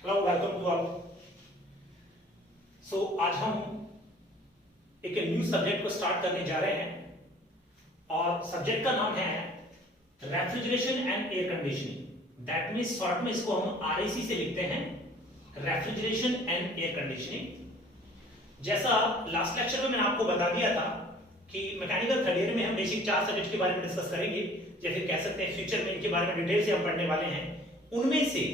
Hello, welcome to all. So आज हम एक न्यू सब्जेक्ट को स्टार्ट करने जा रहे हैं और सब्जेक्ट का नाम है refrigeration and air conditioning. That means short में इसको हम आरएसी से लिखते हैं, रेफ्रिजरेशन एंड एयर कंडीशनिंग। जैसा लास्ट लेक्चर में मैंने आपको बता दिया था कि मैकेनिकल थर्ड ईयर में हम बेसिक 4 सब्जेक्ट के बारे में डिस्कस करेंगे, या फिर कह सकते हैं फ्यूचर में इनके बारे में डिटेल से हम पढ़ने वाले हैं। उनमें से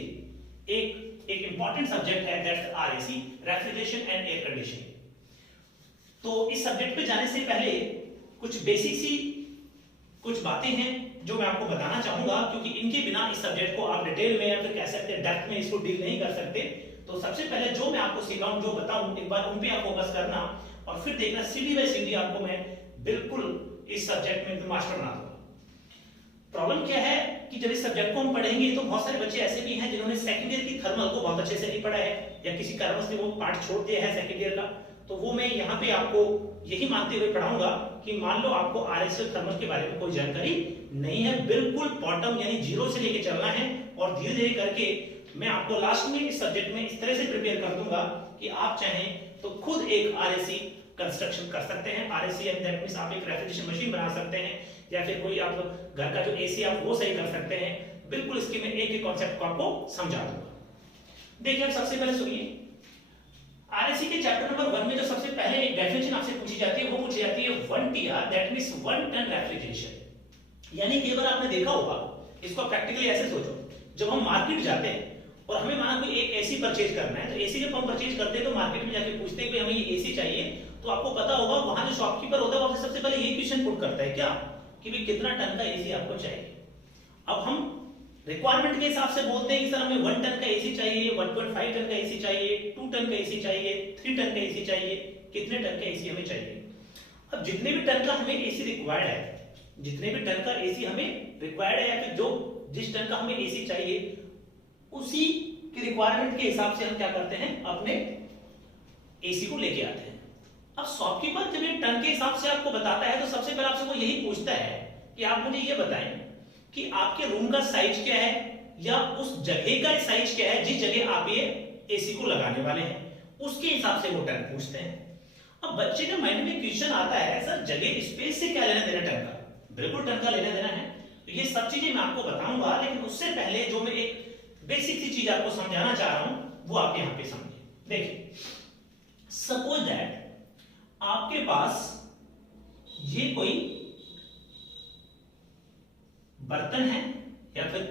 एक इंपॉर्टेंट सब्जेक्ट है that's RAC, refrigeration and air conditioning. तो इस सब्जेक्ट पे जाने से पहले कुछ बेसिक सी कुछ बातें हैं जो मैं आपको बताना चाहूंगा, क्योंकि इनके बिना इस सब्जेक्ट को आप डिटेल में या फिर कह सकते हैं डेप्थ में इसको डील नहीं कर सकते। तो सबसे पहले जो मैं आपको सिखाऊं, जो बताऊं, एक बार उन पे आप फोकस करना और फिर देखना सीढ़ी बाय सीढ़ी आपको मैं बिल्कुल इस सब्जेक्ट में मास्टर बना दूंगा। प्रॉब्लम क्या है कि जब इस सब्जेक्ट को हम पढ़ेंगे तो बहुत सारे बच्चे ऐसे भी हैं जिन्होंने सेकंड ईयर की थर्मल को बहुत अच्छे से नहीं पढ़ा है, या किसी कारणवश से वो पार्ट छोड़ दिया है सेकंड ईयर का। तो वो मैं यहाँ पे आपको यही मानते हुए पढ़ाऊंगा कि मान लो आपको आरएसी और थर्मल के बारे में कोई जानकारी नहीं है, बिल्कुल बॉटम यानी जीरो से लेके चलना है, और धीरे धीरे करके मैं आपको लास्ट में इस सब्जेक्ट में इस तरह से प्रिपेयर कर दूंगा कि आप चाहें तो खुद एक आरएसी कंस्ट्रक्शन कर सकते हैं। आरएसी एंड दैट मींस आप एक रेफ्रिजरेशन मशीन बना सकते हैं, या फिर कोई आप घर का जो एसी आप वो सही कर सकते हैं। बिल्कुल इसके मैं एक कॉन्सेप्ट को आपको समझा दूंगा। देखिए, अब सबसे पहले सुनिए, आरएसी के चैप्टर नंबर 1 में जो सबसे पहले एक डेफिनेशन आपसे पूछी जाती है वो पूछी जाती है 1 TR, that means 1 ton refrigeration. यानी कई बार आपने देखा होगा, इसको प्रैक्टिकली ऐसे सोचो, जब हम मार्केट जाते हैं और हमें माना कोई एक एसी परचेज करना है, तो एसी जब हम परचेज करते हैं तो मार्केट में जाके पूछते हैं कि हमें ये एसी चाहिए, तो आपको पता होगा वहां जो शॉपकीपर होता है वो सबसे पहले ये क्वेश्चन पुट करता है क्या, कि भाई कितना टन का एसी आपको चाहिए। अब हम रिक्वायरमेंट के हिसाब से बोलते हैं कि सर हमें 1 टन का एसी चाहिए, 1.5 टन का एसी चाहिए, 2 टन का एसी चाहिए, 3 टन का एसी चाहिए, कितने टन का एसी हमें चाहिए। अब जितने भी टन का हमें एसी रिक्वायर्ड है, जितने भी टन का एसी हमें रिक्वायर्ड है, या फिर जो जिस टन का हमें एसी चाहिए उसी की रिक्वायरमेंट के हिसाब से हम क्या करते हैं, अपने एसी को लेके आते हैं। अब शॉपकीपर जब ये टन के हिसाब से आपको बताता है तो सबसे पहले आपसे वो यही पूछता है कि आप मुझे ये बताएं कि आपके रूम का साइज क्या है, या उस जगह का साइज क्या है जिस जगह आप ये एसी को लगाने वाले हैं, उसके हिसाब से वो टन पूछते हैं। अब बच्चे के माइंड में क्वेश्चन आता है, सर जगह स्पेस से क्या लेना देना टन का, बिल्कुल टन का लेना देना है। तो ये सब चीजें मैं आपको बताऊंगा, लेकिन उससे पहले जो मैं एक बेसिक सी चीज आपको समझाना चाह रहा हूं वो आप यहां पे समझिए। देखिए, सपोज दैट आपके पास ये कोई बर्तन है, या फिर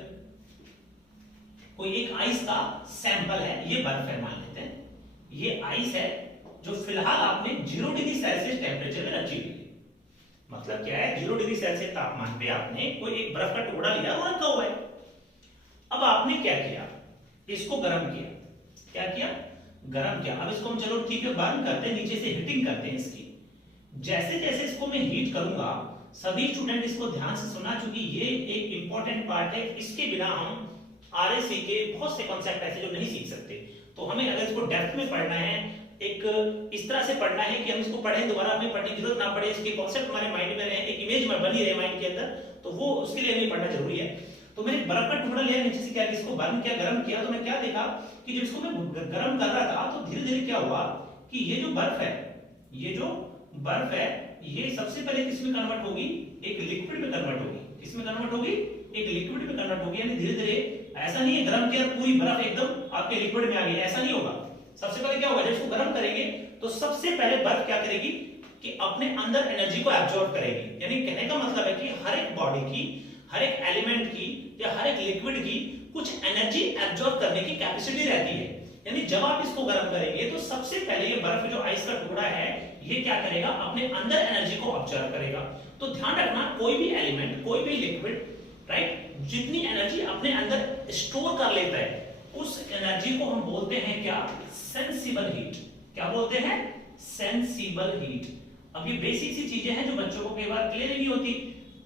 कोई एक आइस का सैंपल है, ये बर्फ है मान लेते हैं, ये आइस है जो फिलहाल आपने 0 डिग्री सेल्सियस टेम्परेचर में रखी हुई है। मतलब क्या है, 0 डिग्री सेल्सियस तापमान पे आपने कोई एक बर्फ का टुकड़ा लिया और रखा हुआ है। अब आपने क्या किया, इसको गर्म किया। क्या किया, गर्म किया। अब इसको हम चलो ठीक है बर्न करते हैं, नीचे से हीटिंग करते हैं इसकी। जैसे जैसे इसको मैं हीट करूंगा, सभी स्टूडेंट इसको ध्यान से सुनना, क्योंकि ये एक इंपॉर्टेंट पार्ट है, इसके बिना हम आरएसी के बहुत से कॉन्सेप्ट ऐसे जो नहीं सीख सकते। तो हमें अगर इसको डेप्थ में पढ़ना है, एक इस तरह से पढ़ना है कि हम इसको पढ़ें, दोबारा हमें पढ़ने की जरूरत ना पड़े, इसके कॉन्सेप्ट हमारे माइंड में रहे, एक इमेज में बनी रहे माइंड के अंदर, तो वो उसके लिए हमें पढ़ना जरूरी है। तो मैंने बर्फ का टुकड़ा लिया, नीचे से क्या किया, इसको बर्न किया, गर्म किया। तो मैं क्या देखा कि जब इसको मैं गर्म कर रहा था तो धीरे धीरे क्या हुआ कि ये जो बर्फ है, ये जो बर्फ है, ये सबसे पहले किसमें कन्वर्ट होगी, एक लिक्विड में कन्वर्ट होगी। किसमें कन्वर्ट होगी, एक लिक्विड में कन्वर्ट होगी। यानी धीरे धीरे, ऐसा नहीं है गर्म किया पूरी बर्फ एकदम आपके लिक्विड में आ गई, ऐसा नहीं होगा। सबसे पहले क्या होगा, जब इसको गर्म करेंगे तो सबसे पहले बर्फ क्या करेगी कि अपने अंदर एनर्जी को एब्जॉर्ब करेगी। यानी कहने का मतलब है कि हर एक बॉडी की, हर एक एलिमेंट की, या हर एक लिक्विड की कुछ एनर्जी एब्जॉर्ब करने की कैपेसिटी रहती है। यानी जब आप इसको गर्म करेंगे तो सबसे पहले ये बर्फ जो आइस का टुकड़ा है, ये क्या करेगा, अपने अंदर एनर्जी को ऑब्जर्व करेगा। तो ध्यान रखना, कोई भी एलिमेंट, कोई भी लिक्विड, राइट, जितनी एनर्जी अपने अंदर स्टोर कर लेता है उस एनर्जी को हम बोलते हैं क्या, सेंसिबल हीट। क्या बोलते हैं, सेंसिबल हीट। अब ये बेसिक सी चीजें हैं जो बच्चों को कई बार क्लियर नहीं होती,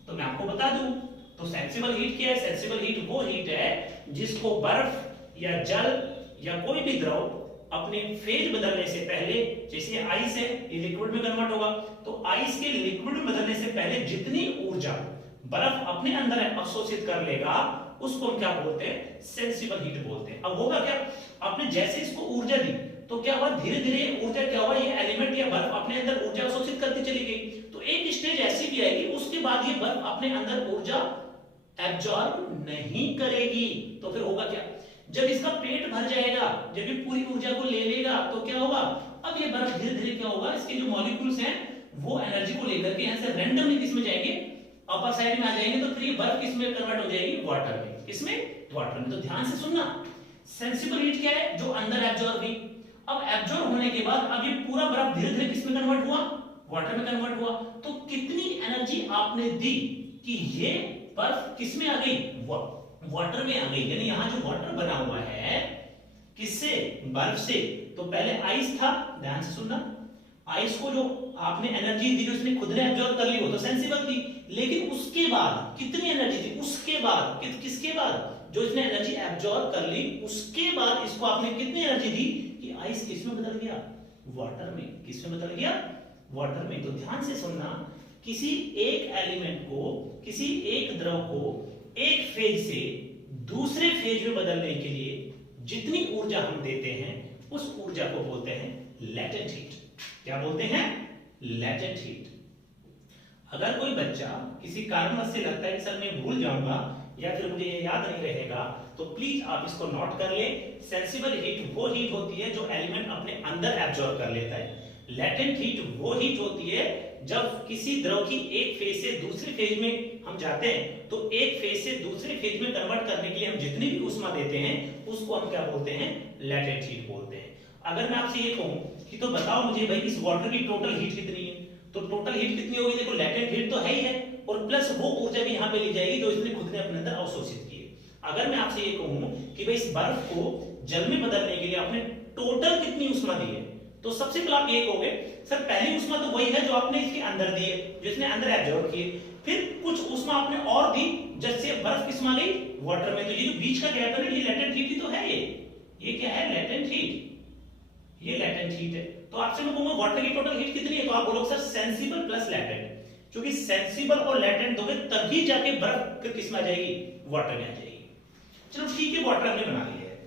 तो मैं आपको बता दूं। तो सेंसिबल हीट क्या है, सेंसिबल हीट वो हीट है जिसको बर्फ या जल या कोई भी द्रव अपने फेज बदलने से पहले, जैसे आइस है ये लिक्विड में कन्वर्ट होगा, तो आइस के लिक्विड में बदलने से पहले जितनी ऊर्जा बर्फ अपने अंदर अवशोषित कर लेगा उसको हम क्या बोलते हैं, सेंसिबल हीट बोलते हैं। अब होगा क्या, आपने जैसे इसको ऊर्जा दी तो क्या हुआ, धीरे धीरे ऊर्जा क्या हुआ, ये एलिमेंट या बर्फ अपने अंदर ऊर्जा अवशोषित करती चली गई। तो एक स्टेज ऐसी भी आएगी, उसके बाद ये बर्फ अपने अंदर ऊर्जा एब्जॉर्ब नहीं करेगी। तो फिर होगा क्या, जब इसका पेट भर जाएगा, जब ये पूरी ऊर्जा को ले लेगा तो क्या होगा, अब ये बर्फ धीरे धीरे क्या होगा, इसके जो मॉलिक्यूल्स हैं वो एनर्जी को लेकर के यहां से रैंडमली किसमें जाएंगे, अपर साइड में आ जाएंगे। तो फिर ये बर्फ किसमें कन्वर्ट हो जाएगी, वाटर में। किसमें, वाटर में। तो ध्यान से सुनना, सेंसिबल हीट क्या है, जो अंदर एब्जॉर्ब हुई। अब एब्जॉर्ब होने के बाद अब ये पूरा बर्फ धीरे धीरे किसमें कन्वर्ट हुआ, वाटर में कन्वर्ट हुआ। तो कितनी एनर्जी आपने दी कि ये बर्फ किसमें आ गई, वाटर में आ गई। यानी यहां जो वाटर बना हुआ है किससे, बर्फ से। तो पहले आइस था, ध्यान से सुनना, आइस को जो आपने एनर्जी दी उसने खुद ने एब्जॉर्ब कर ली, वो तो सेंसिबल थी। लेकिन उसके बाद कितनी एनर्जी थी, उसके बाद किसके बाद, जो इसने एनर्जी एब्जॉर्ब कर ली उसके बाद इसको आपने कितनी एनर्जी दी कि आइस किसमें बदल गया, वाटर में। किसमें बदल गया, वाटर में। तो ध्यान से सुनना, किसी एक एलिमेंट को, किसी एक द्रव को एक फेज से दूसरे फेज में बदलने के लिए जितनी ऊर्जा हम देते हैं उस ऊर्जा को बोलते हैं लेटेंट हीट। क्या बोलते हैं, लेटेंट हीट। अगर कोई बच्चा किसी कारणवश से लगता है कि सर मैं भूल जाऊंगा या फिर मुझे ये याद नहीं रहेगा, तो प्लीज आप इसको नोट कर ले। सेंसिबल हीट वो हीट होती है जो एलिमेंट अपने अंदर एब्जॉर्ब कर लेता है। लेटेंट हीट वो हीट होती है जब किसी द्रव की एक फेज से दूसरे फेज में हम जाते हैं, तो एक फेज से दूसरे फेज में कन्वर्ट करने के लिए हम जितनी भी ऊष्मा देते हैं उसको हम क्या बोलते हैं, लेटेंट हीट बोलते हैं। अगर मैं आपसे ये कहूं कि तो बताओ मुझे भाई इस वाटर की टोटल हीट कितनी है, तो टोटल हीट कितनी होगी, देखो लेटेंट हीट तो है ही है और प्लस वो ऊर्जा भी यहां पे ली जाएगी जो इसने खुद ने अपने अंदर अवशोषित की है। अगर मैं आपसे ये कहूं कि भाई इस बर्फ को जल में बदलने के लिए आपने टोटल कितनी ऊष्मा दी है, तो सबसे पहले आप ये कहोगे सर पहली ऊष्मा तो वही है जो आपने इसके अंदर दी है, जो इसने अंदर एब्जॉर्ब की है। फिर कुछ ऊष्मा आपने और दी जिससे बर्फ किसमें आ गई, वाटर में। तो ये जो बीच का गैप है ना, ये लेटेंट हीट ही तो है। ये क्या है, लेटेंट हीट। ये लेटेंट हीट है। तो आपसे मैं कहूंगा वाटर की टोटल हीट कितनी है, तो आप बोलोगे सर सेंसिबल प्लस लेटेंट। क्योंकि सेंसिबल और लेटेंट दोगे तभी जाके बर्फ किसमें आ जाएगी, वाटर में आ जाएगी। चलो ठीक है, वाटर हमने बना लिया है।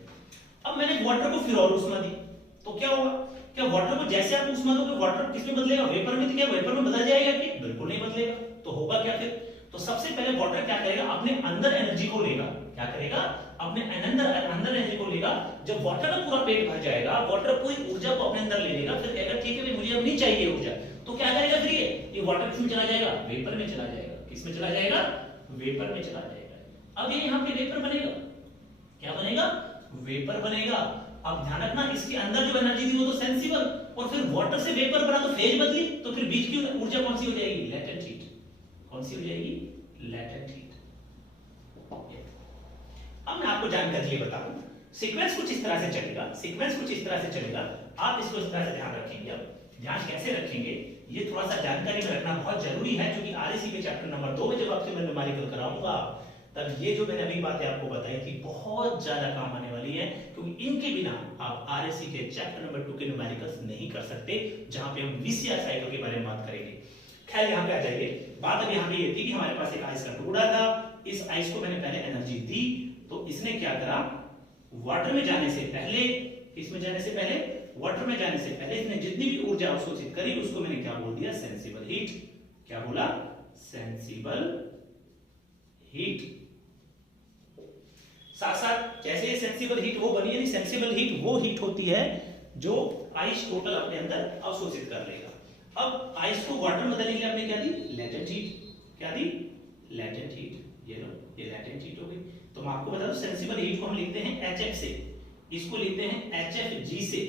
अब मैंने वाटर को फिर और ऊष्मा दी, तो क्या होगा, क्या वाटर को जैसे आप ऊष्मा दोगे वाटर किसमें बदलेगा, वेपर में। तो क्या वेपर में बदल जाएगा कि, बिल्कुल नहीं बदलेगा। तो होगा क्या फिर, तो सबसे पहले वाटर क्या करेगा, अपने अंदर एनर्जी को लेगा। क्या करेगा, अपने अंदर एनर्जी को लेगा। जब वाटर का पूरा पेट भर जाएगा, वाटर पूरी ऊर्जा को अपने अंदर ले लेगा। फिर कहेगा ठीक है मुझे अब नहीं चाहिए ऊर्जा, तो क्या करेगा फिर ये वाटर किसमें चला जाएगा, वेपर में चला जाएगा। किसमें चला जाएगा, वेपर में चला जाएगा। अब ये यहाँ पे वेपर बनेगा, क्या बनेगा, वेपर बनेगा। अब ध्यान रखना इसके अंदर जो एनर्जी थी वो तो सेंसिबल, और फिर वाटर से वेपर बना तो फेज बदली, तो फिर बीच की ऊर्जा कौन सी हो जाएगी, लेटेंट हीट। कौन सी हो जाएगी, लेटेंट हीट। अब मैं आपको जानकारी ये बता दूं, सीक्वेंस कुछ इस तरह से चलेगा, सीक्वेंस कुछ इस तरह से चलेगा। आप इसको इस तरह से ध्यान रखेंगे। अब ध्यान कैसे रखेंगे, ये थोड़ा सा जानकारी में रखना बहुत जरूरी है, क्योंकि आरएसी के चैप्टर नंबर 2 में जब आपसे मैं न्यूमेरिकल कराऊंगा तब ये जो मैंने अभी बातें आपको बताई थी बहुत ज्यादा काम आने वाली है, क्योंकि इनके बिना आप आरएसी के चैप्टर नंबर 2 के न्यूमेरिकल्स नहीं कर सकते, जहां पे हम वीसीआर साइकिल के बारे में बात करेंगे। खैर यहाँ पे आ जाइए। बात अभी यहाँ पे ये थी कि हमारे पास एक आइस का टुकड़ा था, इस आइस को मैंने पहले एनर्जी दी, तो इसने क्या करा, वाटर में जाने से पहले, इसमें जाने से पहले, वाटर में जाने से पहले इसने जितनी भी ऊर्जा अवशोषित करी उसको मैंने क्या बोल दिया, सेंसिबल हीट। क्या बोला, सेंसिबल हीट। साथ साथ जैसे ये सेंसिबल हीट वो बनी है, सेंसिबल हीट वो हीट होती है जो आइस टोटल अपने अंदर अवशोषित कर लेगा। अब आइस को वाटर में बदलने के लिए आपने क्या दी, लेटेंट हीट। क्या दी, लेटेंट हीट। ये लो, ये लेटेंट हीट हो गई। तो मैं आपको बता दूं सेंसिबल हीट को हम लिखते हैं HF से, इसको लिखते हैं HFG से।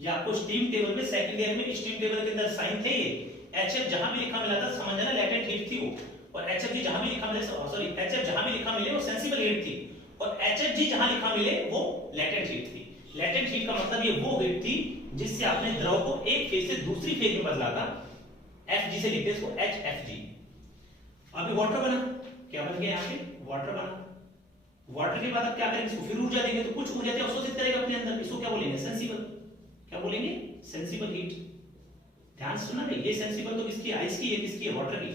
ये आपको स्टीम टेबल में सेकंड ईयर में स्टीम टेबल के अंदर साइन थे। ये HF जहां भी लिखा मिला था समझ जाना लेटेंट हीट थी वो, और HFG जहां भी लिखा मिले, सॉरी HF जहां भी लिखा मिले वो सेंसिबल हीट थी, और HFG जहां लिखा मिले वो लेटेंट हीट थी। लेटेंट हीट का मतलब ये वो हीट थी जिससे आपने द्रव को एक फेज से दूसरी फेज में बदला था। FG से लिखते हैं इसको, HFG। अभी वाटर बना, क्या बन गया, यहाँ पे वाटर बना। वाटर के बाद अब क्या करेंगे, इसको फिर ऊर्जा देंगे, तो कुछ ऊर्जा अवशोषित करेगा अपने अंदर, इसको क्या बोलेंगे, सेंसिबल। क्या बोलेंगे, सेंसिबल हीट। ध्यान से सुना, ये सेंसिबल तो किसकी, आइस की, ये किसकी है, वाटर की।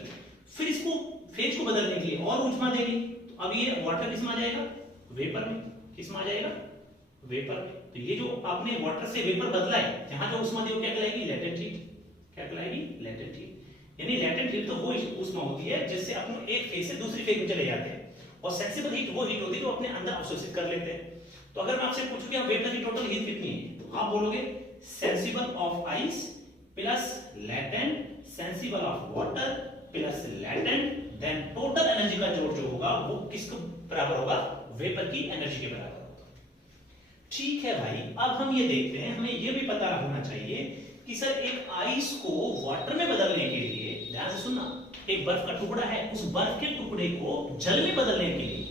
फिर इसको फेज को बदलने के लिए और ऊष्मा देंगे, तो अब ये वाटर किसमें आ जाएगा, वेपर में, किसमें आ जाएगा, वेपर में। तो ये जो आपने वाटर से वेपर बदला है, यहां जो ऊष्मा दी वो क्या कहलाएगी, लेटेंट हीट, क्या कहलाएगी, लेटेंट हीट। यानी लेटेंट हीट तो वो ऊष्मा होती है जिससे अपन एक फेज से दूसरी फेज में चले जाते हैं, और सेंसिबल हीट वो हीट होती है जो अपने अंदर अवशोषित कर लेते हैं। तो अगर मैं आपसे पूछूं कि वेपर की टोटल हीट कितनी है, तो आप बोलोगे sensible of ice plus latent sensible of water plus latent, then total energy का जोड़ जो होगा वो किसके बराबर होगा, वेपर की एनर्जी के बराबर होगा। ठीक है भाई, अब हम ये देखते हैं, हमें ये भी पता होना चाहिए कि सर एक आइस को वाटर में बदलने के लिए, ध्यान से सुनना, एक बर्फ का टुकड़ा है, उस बर्फ के टुकड़े को जल में बदलने के लिए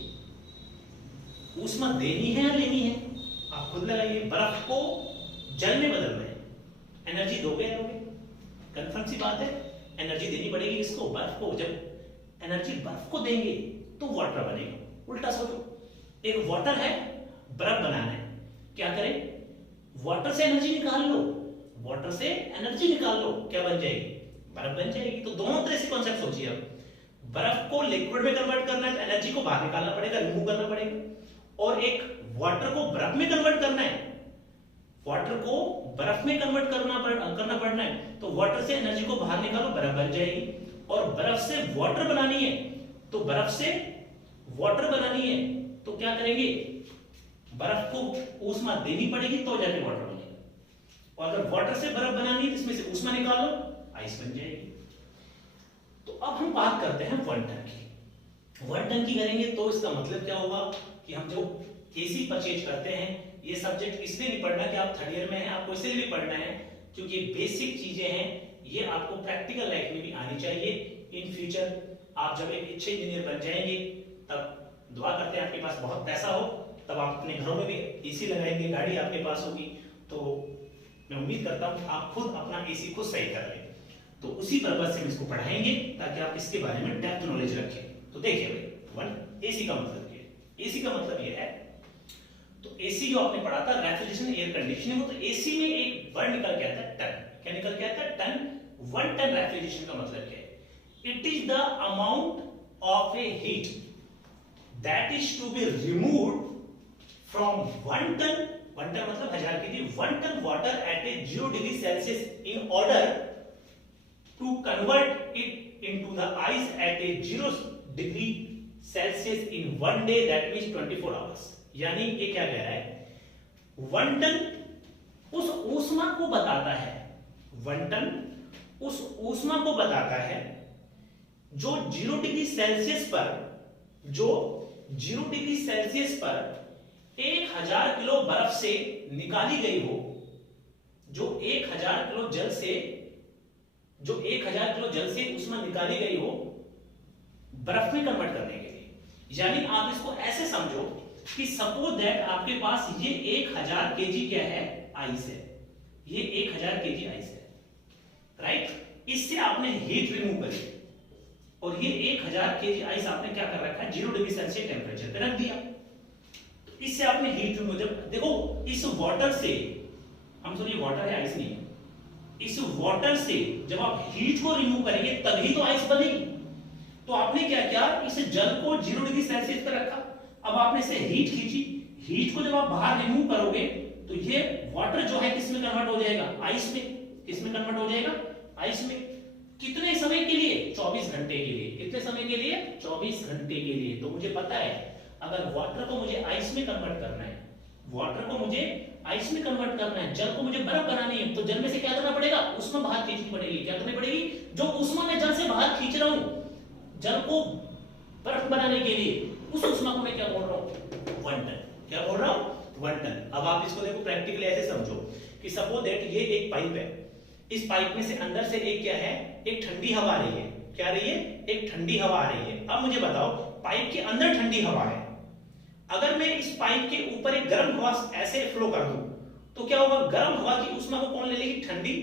ऊष्मा देनी है या लेनी है, आप खुद लगाइए। बर्फ को जल में बदलना है, एनर्जी दोगे या लोगे, कंफर्म सी बात है, एनर्जी देनी पड़ेगी इसको, बर्फ को। जब एनर्जी बर्फ को देंगे तो वाटर बनेगा। उल्टा सोचो, एक वाटर है, बर्फ बनाना है, क्या करें, वाटर से एनर्जी निकाल लो, वाटर से एनर्जी निकाल लो, क्या बन जाएगी, बर्फ बन जाएगी। तो दोनों तरह से कॉन्सेप्ट सोचिए। अब बर्फ को लिक्विड में कन्वर्ट करना है तो एनर्जी को बाहर निकालना पड़ेगा, रिमूव करना पड़ेगा, और एक वाटर को बर्फ में कन्वर्ट करना है, वाटर को बर्फ में कन्वर्ट करना पड़ना है, तो वाटर से एनर्जी को बाहर निकालो, बर्फ बन जाएगी। और बर्फ से वाटर बनानी है, तो बर्फ से वाटर बनानी है तो क्या करेंगे, बर्फ को ऊष्मा देनी पड़ेगी तो जाके वाटर बनेगा। और अगर वाटर से बर्फ बनानी है तो इसमें से ऊष्मा निकालो, आइस बन जाएगी। तो अब हम बात करते हैं वन टन की। वन टन की करेंगे तो इसका मतलब क्या होगा कि हम जो एसी परचेज करते हैं, ये सब्जेक्ट इसलिए नहीं पढ़ना कि आप थर्ड ईयर में हैं, आपको इसलिए भी पढ़ना है क्योंकि बेसिक चीजें हैं, ये आपको प्रैक्टिकल लाइफ में भी आनी चाहिए। इन फ्यूचर आप जब एक अच्छे इंजीनियर बन जाएंगे, तब दुआ करते हैं आपके पास बहुत पैसा हो, तब आप अपने घरों में भी एसी लगाएंगे, गाड़ी आपके पास होगी, तो मैं उम्मीद करता हूं आप खुद अपना एसी खुद सही कर लें। तो उसी पर्पज से हम इसको पढ़ाएंगे ताकि आप इसके बारे में डेप्थ नॉलेज रखें। तो देखिए भाई, वन एसी का मतलब क्या है, एसी का मतलब ये है, तो एसी जो आपने पढ़ा था रेफ्रिजरेशन एयर कंडीशनिंग, तो एसी में एक वर्ड निकल के आता है टन। क्या निकल के आता है, टन। वन टन रेफ्रिजरेशन का मतलब क्या है, it is the amount of a heat that is to be removed from one ton, one ton मतलब 1000 KG, one ton water at a 0 degree Celsius in order to convert it into the ice at a 0 degree Celsius in one day, that means 24 hours. यानी ये क्या कह रहा है, one ton उस ऊष्मा को बताता है, वन टन उस ऊष्मा को बताता है जो 0 डिग्री सेल्सियस पर, जो 0 डिग्री सेल्सियस पर 1000 किलो बर्फ से निकाली गई हो, जो 1000 किलो जल से, जो 1000 किलो जल से ऊष्मा निकाली गई हो बर्फ में कन्वर्ट करने के लिए। यानी आप इसको ऐसे समझो कि सपोज दैट आपके पास ये 1000 केजी क्या है, आइस है, ये 1000 केजी आइस है, राइट। इससे आपने हीट रिमूव करी और ये 1000 केजी आइस आपने क्या कर रखा है, 0 डिग्री सेल्सियस टेम्परेचर पे रख दिया। तो इससे आपने हीट रिमूव, जब देखो इस वाटर से, हम सोचिए वाटर है, आइस नहीं है, इस वाटर से जब आप हीट को रिमूव करेंगे तभी तो आइस बनेगी। तो आपने क्या किया, इस जल को 0 डिग्री सेल्सियस पर रखा, अब आपने इसे हीट खींची, हीट को जब आप बाहर रिमूव करोगे तो ये वाटर जो है किसमें कन्वर्ट हो जाएगा, आइस में। किसमें कन्वर्ट हो जाएगा, आइस में। कितने समय के लिए, 24 घंटे के लिए। कितने समय के लिए, 24 घंटे के लिए। तो मुझे पता है अगर वाटर को मुझे आइस में कन्वर्ट करना है, वाटर को मुझे आइस में कन्वर्ट करना है, जल को मुझे बर्फ बनानी है, तो जल में से क्या करना पड़ेगा, ऊष्मा बाहर खींचनी पड़ेगी। क्या करनी पड़ेगी, जो ऊष्मा मैं जल से बाहर खींच रहा हूं जल को बर्फ बनाने के लिए, उस ऊष्मा को मैं क्या बोल रहा हूं, वन टन। क्या बोल रहा हूं, वन टन। अब आप इसको देखो प्रैक्टिकली ऐसे समझो कि सपोज दैट ये एक पाइप है, इस पाइप में से अंदर से एक क्या है, एक ठंडी हवा आ रही है। क्या आ रही है, एक ठंडी हवा आ रही है। अब मुझे बताओ, पाइप के अंदर ठंडी हवा है, अगर मैं इस पाइप के ऊपर एक गर्म हवा ऐसे फ्लो कर दूं तो क्या होगा, गर्म हवा की ऊष्मा को कौन ले लेगी, ठंडी,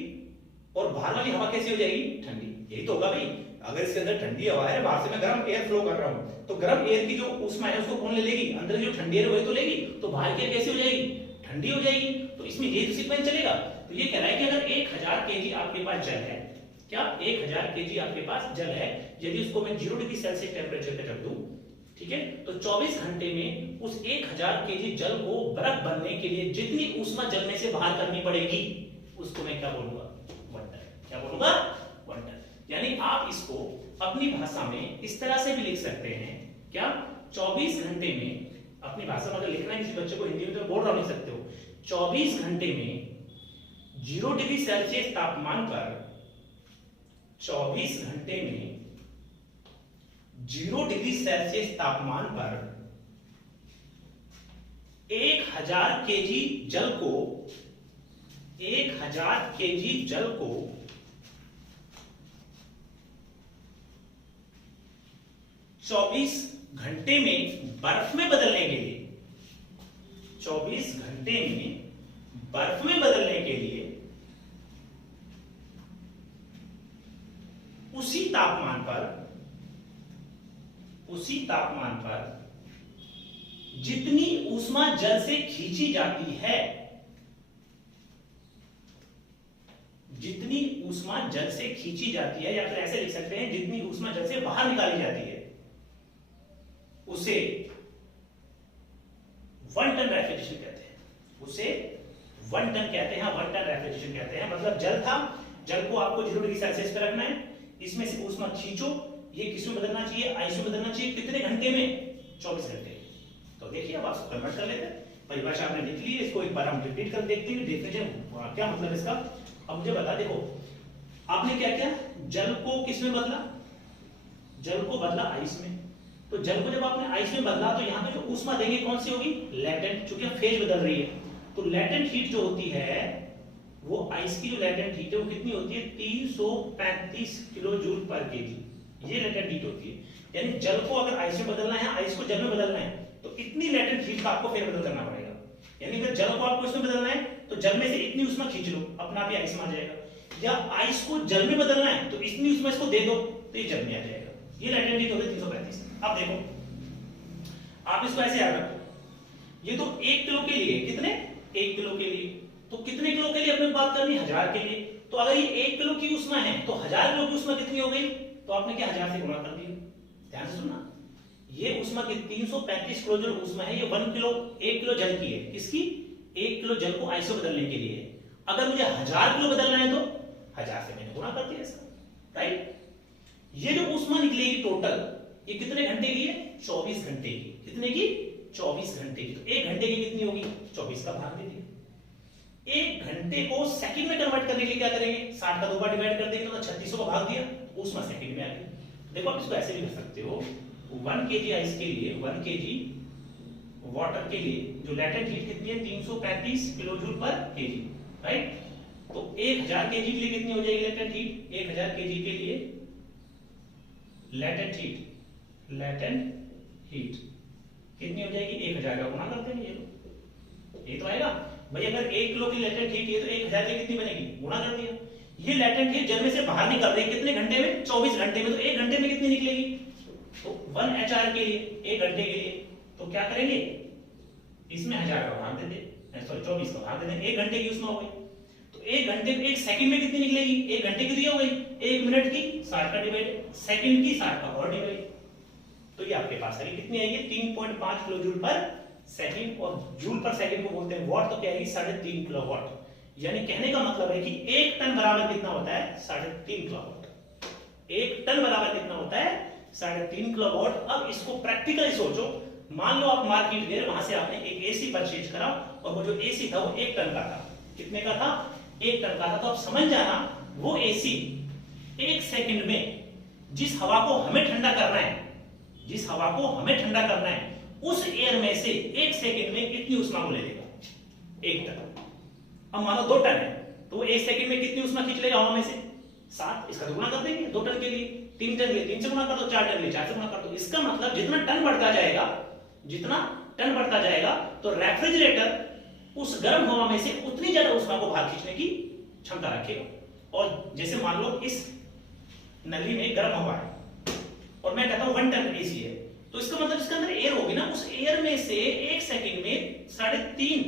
और बाहर वाली हवा कैसी हो जाएगी, ठंडी। यही तो होगा भाई, अगर इसके अंदर ठंडी हवा है, बाहर से मैं गर्म एयर फ्लो कर रहा हूं, तो गर्म एयर की जो ऊष्मा है उसको कौन ले लेगी, अंदर जो ठंडी एयर वही तो लेगी, तो बाहर की कैसी हो जाएगी, ठंडी हो जाएगी। तो इसमें ये सीक्वेंस चलेगा। तो ये कह रहा है कि अगर 1000 केजी आपके पास जल है, क्या 1000 केजी आपके पास जल है, यदि उसको मैं 0 डिग्री सेल्सियस टेम्परेचर पे रख दूं, ठीक है। तो 24 घंटे में उस 1000 केजी जल को बर्फ बनने के लिए जितनी ऊष्मा जल में से बाहर करनी पड़ेगी उसको मैं क्या बोलूंगा, 1 टन। क्या बोलूंगा, 1 टन। यानी आप इसको अपनी भाषा में इस तरह से भी लिख सकते हैं, क्या, 24 घंटे में, अपनी भाषा में अगर लिखना है किसी बच्चे को हिंदी में तो बोल रहा लिख सकते हो, 24 घंटे में 0 डिग्री सेल्सियस तापमान पर, 24 घंटे में 0 डिग्री सेल्सियस तापमान पर 1000 केजी जल को, 1000 केजी जल को 24 घंटे में बर्फ में बदलने के लिए, 24 घंटे में बर्फ में बदलने के लिए उसी तापमान पर जितनी ऊष्मा जल से खींची जाती है, जितनी ऊष्मा जल से खींची जाती है, या फिर ऐसे लिख सकते हैं जितनी ऊष्मा जल से बाहर निकाली जाती है, उसे 1 टन रेफ्रिजरेशन कहते हैं। उसे 1 टन कहते हैं, 1 टन रेफ्रिजरेशन कहते हैं। मतलब जल था, जल को आपको 0 डिग्री सेल्सियस पे रखना है, इसमें से ऊष्मा खींचो, ये किस में बदलना चाहिए, आइस में बदलना चाहिए, कितने घंटे में, 24 घंटे। तो देखिए अब आप कन्वर्ट कर लेते हैं, परिभाषा आपने लिख ली है, इसको एक बार हम रिपीट कर देखते हैं, देख लीजिए क्या मतलब इसका। अब मुझे बता, देखो आपने क्या किया, जल को किस में बदला, जल को बदला आइस में। तो जल को जब आपने आइस में बदला तो यहाँ पे जो ऊष्मा देंगे कौन सी होगी, लेटेंट, क्योंकि फेज बदल रही है। तो लेटेंट हीट जो होती है वो आइस की जो लेटेंट हीट है वो कितनी होती है, 335 किलो जूल पर केजी, ये लेटेंट हीट होती है। यानी जल को अगर आइस में बदलना है, आइस को जल में बदलना है, तो इतनी लेटेंट हीट का आपको फेरबदल करना पड़ेगा। यानी अगर जल को आपको इसमें बदलना है तो जल में से इतनी ऊष्मा खींच लो, अपना आप ही आइस में आ जाएगा, या आइस को जल में बदलना है तो इतनी ऊष्मा इसको दे दो तो ये जल में आ जाएगा। ये लेटेंट हीट होती है 335। अब देखो आप इसको ऐसे याद रखो, ये तो 1 किलो के लिए, कितने, 1 किलो के लिए, तो कितने किलो के लिए अपने बात करनी, 1000 के लिए। तो अगर ये 1 किलो की ऊष्मा है तो 1000 किलो की ऊष्मा कितनी हो गई, तो आपने क्या 1000 से गुणा कर दिया। ध्यान से सुनना, ये ऊष्मा की 335 किलो जो ऊष्मा है ये 1 किलो जल की है, किसकी, 1 किलो जल को आइस में बदलने के लिए। अगर मुझे 1000 किलो बदलना है तो 1000 से मैंने गुणा कर दिया इसका, राइट। ये जो ऊष्मा निकलेगी टोटल, ये कितने घंटे की है, 24 घंटे की। कितने की, 24 घंटे की। तो 1 घंटे की कितनी होगी, 24 का भाग दे दिया। 1 घंटे को सेकंड में कन्वर्ट करने के लिए क्या करेंगे, 60 का 2 बार डिवाइड कर देंगे तो 3600 का भाग दिया, ऊष्मा सेकंड में आ गई। देखो आप इसको ऐसे भी कर सकते हो, 1 केजी आइस के लिए, 1 केजी वाटर के लिए जो लेटेंट हीट कितनी है, 335 किलो जूल पर केजी, राइट। तो 1000 केजी के लिए कितनी हो जाएगी लेटेंट हीट, 1000 केजी के लिए लेटेंट हीट कितनी हो जाएगी, 1000 का गुणा करते हैं, ये तो आएगा भाई। अगर 1 किलो की लेटेंट हीट है तो 1000 की कितनी बनेगी, गुणा कर दिया। ये लेटेंट हीट जल में से बाहर निकल रही है कितने घंटे में, 24 घंटे में। तो 1 घंटे में कितनी निकलेगी, तो 1 HR के लिए 1 घंटे के लिए तो क्या करेंगे, इसमें 1000 का भाग दे दे, सॉरी 24 का भाग दे दें, 1 घंटे की ऊष्मा हो गई। तो 1 घंटे 1 सेकंड में कितनी निकलेगी, 1 घंटे की हो गई, 1 मिनट की 60 का डिवाइड, सेकंड की 60 का और डिवाइड, तो ये आपके पास है कितनी आएगी, 3.5 किलो जूल पर सेकंड। और जूल पर सेकंड को बोलते हैं वॉट, तो क्या आएगी 3.5 किलो वॉट। यानी कहने का मतलब है कि 1 टन बराबर कितना होता है, 3.5 किलो वॉट। 1 टन बराबर कितना होता है, 3.5 किलो वॉट। अब इसको प्रैक्टिकली सोचो, मान लो आप मार्केट गए, वहां से आपने एक एसी परचेज करा और वो जो एसी था वो 1 टन का था। कितने का था, 1 टन का था। तो आप समझ जाना वो एसी 1 सेकंड में जिस हवा को हमें ठंडा करना है, जिस हवा को हमें ठंडा करना है, उस एयर में से 1 सेकंड में कितनी ऊष्मा को ले लेगा, 1 टन। अब मानो 2 टन है तो वो 1 सेकंड में कितनी ऊष्मा खींच लेगा हवा में से, 7। इसका गुणा कर देंगे 2 टन के लिए, 3 टन के लिए 3 से गुणा कर दो, 4 टन के लिए 4 से गुणा कर दो। इसका मतलब जितना टन बढ़ता जाएगा, जितना टन बढ़ता जाएगा तो रेफ्रिजरेटर उस गर्म हवा में से उतनी ज्यादा ऊष्मा को बाहर खींचने की क्षमता रखेगा। और जैसे मान लो इस नली में गर्म हवा है और मैं कहता हूं 1 टन एसी है, तो इसका मतलब इसके अंदर एयर होगी ना, उस एयर में से 1 सेकंड में 3.5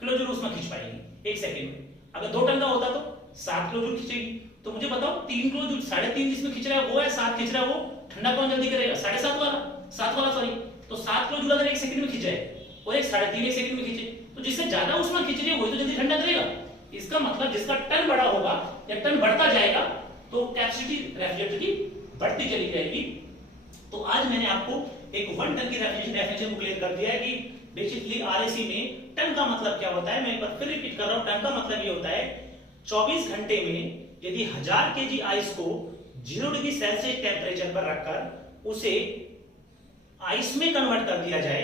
किलो जूल ऊष्मा खींच पाएगी 1 सेकंड में। अगर 2 टन का होता तो 7 किलो जूल खींचेगी। तो मुझे बताओ 3 किलो जूल, 3.5 जिसमें खींच रहा है वो है, 7 खींच रहा है वो, ठंडा कौन जल्दी करेगा, 7.5 वाला। 7 वाला सॉरी, तो 7 किलो जूल अगर 1 सेकंड में खींचे और एक 3.5 1 सेकंड में खींचे, तो जिससे ज्यादा ऊष्मा खींच रही है वही तो जल्दी ठंडा करेगा। इसका मतलब जिसका टन बड़ा होगा या टन बढ़ता जाएगा तो कैपेसिटी रेफ्रिजरेटर की बढ़ती चली जाएगी। तो आज मैंने आपको एक 1 टन की रेफ्रिजरेशन डेफिनेशन को क्लियर कर दिया है कि बेसिकली आरएसी में टन का मतलब क्या होता है। मैं एक बार फिर रिपीट कर रहा हूं, टन का मतलब ये होता है 24 घंटे में यदि 1000 केजी आइस को 0 डिग्री सेल्सियस टेम्परेचर पर रखकर उसे आइस में कन्वर्ट कर दिया जाए,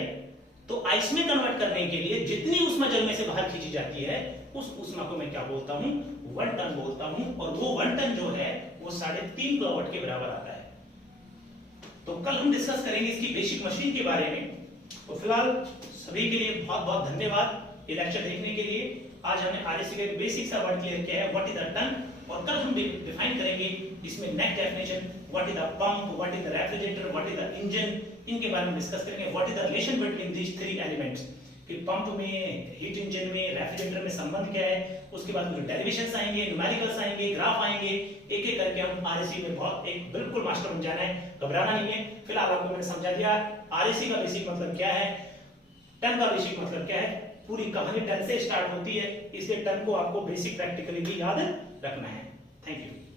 तो आइस में कन्वर्ट करने के लिए जितनी ऊष्मा जल में से बाहर खींची जाती है उस ऊष्मा को मैं क्या बोलता हूं, 1 टन बोलता हूं। और वो 1 टन जो है वो 3.5 किलोवाट के बराबर आता है। तो कल हम डिस्कस करेंगे इसकी बेसिक मशीन के बारे में। तो फिलहाल सभी के लिए बहुत बहुत धन्यवाद ये लेक्चर देखने के लिए। आज हमने आरएसी का बेसिक सा वर्ड क्लियर किया है, व्हाट इज द टन, और कल हम डिफाइन करेंगे इसमें next definition, what is the pump, what is the refrigerator, what is the engine, इनके बारे में डिस्कस करेंगे। What is the relation between these 3 elements, कि पंप में, हीट इंजन में, रेफ्रिजरेटर में संबंध क्या है। उसके बाद जो डेरिवेशंस आएंगे, न्यूमेरिकल्स आएंगे, ग्राफ आएंगे, एक एक करके हम आरएसी में बहुत एक बिल्कुल मास्टर बन जाना है, घबराना नहीं है। फिलहाल आपको मैंने समझा दिया आरएसी का बेसिक मतलब क्या है, टन का बेसिक मतलब क्या है। पूरी कहानी टन से स्टार्ट होती है, इसलिए टन को आपको बेसिक प्रैक्टिकली भी याद रखना है। Thank you.